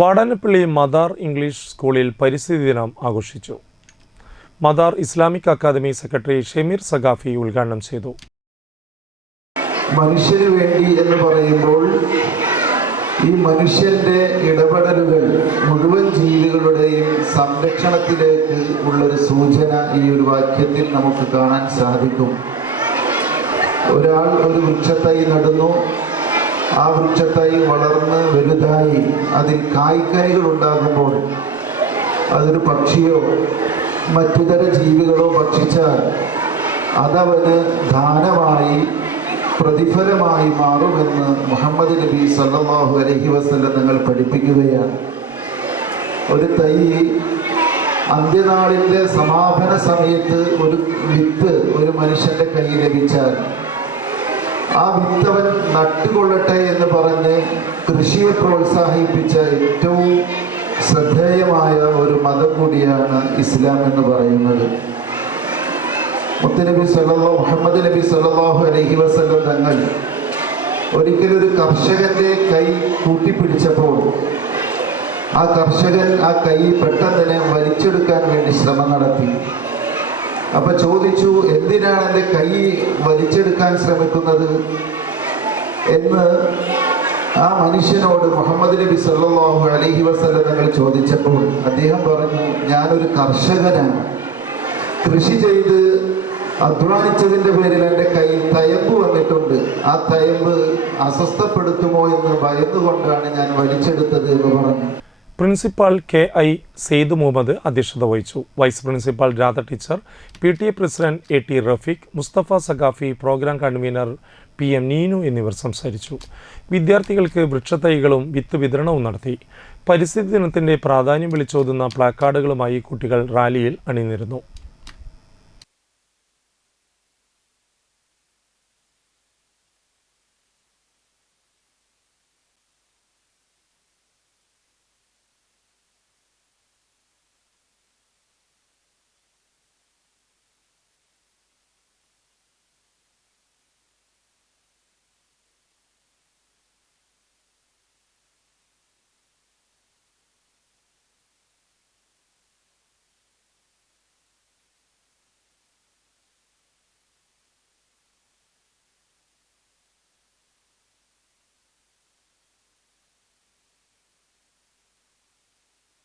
Vadanappally Madar English സ്കൂളിൽ പരിസ്ഥിതി ദിനം ആഘോഷിച്ചു. Madar Islamic academy secretary Shemeer Saqafi ഉദ്ഘാടനം ചെയ്തു. മനുഷ്യന് വേണ്ടി എന്ന് പറയുമ്പോൾ ഈ മനുഷ്യന്റെ ഇടപെടലുകൾ മുഴുവൻ ജീവികളുടെയും സംരക്ഷണത്തിലേക്ക് ഉള്ളൊരു സൂചന ഈ ഒരു വാക്യത്തിൽ നമുക്ക് കാണാൻ സാധിക്കും. ഒരാൾ ഒരു വൃക്ഷത്തൈ നടുന്നു. ആ വൃക്ഷത്തൈ വളർന്ന് വലുതായി അതിൽ കായ്ക്കനികൾ ഉണ്ടാകുമ്പോൾ അതൊരു പക്ഷിയോ മറ്റുതര ജീവികളോ ഭക്ഷിച്ചാൽ അതവന് ദാനമായി പ്രതിഫലമായി മാറുമെന്ന് മുഹമ്മദ് നബി സല്ലാഹു അലഹി വസല്ലം നിങ്ങൾ പഠിപ്പിക്കുകയാണ്. ഒരു തൈ അന്ത്യനാളിന്റെ സമാപന സമയത്ത് ഒരു വിത്ത് ഒരു മനുഷ്യന്റെ കൈ ലഭിച്ചാൽ ആ വിത്തവൻ നട്ടുകൊള്ളട്ടെ എന്ന് പറഞ്ഞ് കൃഷിയെ പ്രോത്സാഹിപ്പിച്ച ഏറ്റവും ശ്രദ്ധേയമായ ഒരു മതം കൂടിയാണ് ഇസ്ലാം എന്ന് പറയുന്നത്. മുത്തനബി സല്ലല്ലാഹു മുഹമ്മദ് നബി സല്ലല്ലാഹു അലഹി വസല്ലം തങ്ങൾ ഒരിക്കലൊരു കർഷകന്റെ കൈ കൂട്ടിപ്പിടിച്ചപ്പോൾ ആ കർഷകൻ ആ കൈ പെട്ടെന്ന് തന്നെ വലിച്ചെടുക്കാൻ വേണ്ടി ശ്രമം നടത്തി. അപ്പൊ ചോദിച്ചു എന്തിനാണ് എന്റെ കൈ വലിച്ചെടുക്കാൻ ശ്രമിക്കുന്നത്? എന്ന് ആ മനുഷ്യനോട് മുഹമ്മദ് നബി സല്ലല്ലാഹു അലൈഹി വസല്ലം തങ്ങൾ ചോദിച്ചപ്പോൾ അദ്ദേഹം പറഞ്ഞു ഞാനൊരു കർഷകനാണ്. കൃഷി ചെയ്ത് അധ്വാനിച്ചതിന്റെ പേരിൽ എന്റെ കയ്യിൽ തയമ്പ് വന്നിട്ടുണ്ട്. ആ തയമ്പ് അസ്വസ്ഥപ്പെടുത്തുമോ എന്ന് ഭയന്നുകൊണ്ടാണ് ഞാൻ വലിച്ചെടുത്തത് എന്ന് പറഞ്ഞു. Principal K I Syed Muhammad അധ്യക്ഷത വഹിച്ചു. Vice principal Radha teacher P T A president A T Rafeeq Mustafa Saqafi program convener P M Neenu എന്നിവർ സംസാരിച്ചു. വിദ്യാർത്ഥികൾക്ക് വൃക്ഷത്തൈകളും വിത്ത് വിതരണവും നടത്തി. പരിസ്ഥിതി ദിനത്തിന്റെ പ്രാധാന്യം വിളിച്ചോതുന്ന പ്ലാക്കാർഡുകളുമായി കുട്ടികൾ റാലിയിൽ അണിനിരുന്നു.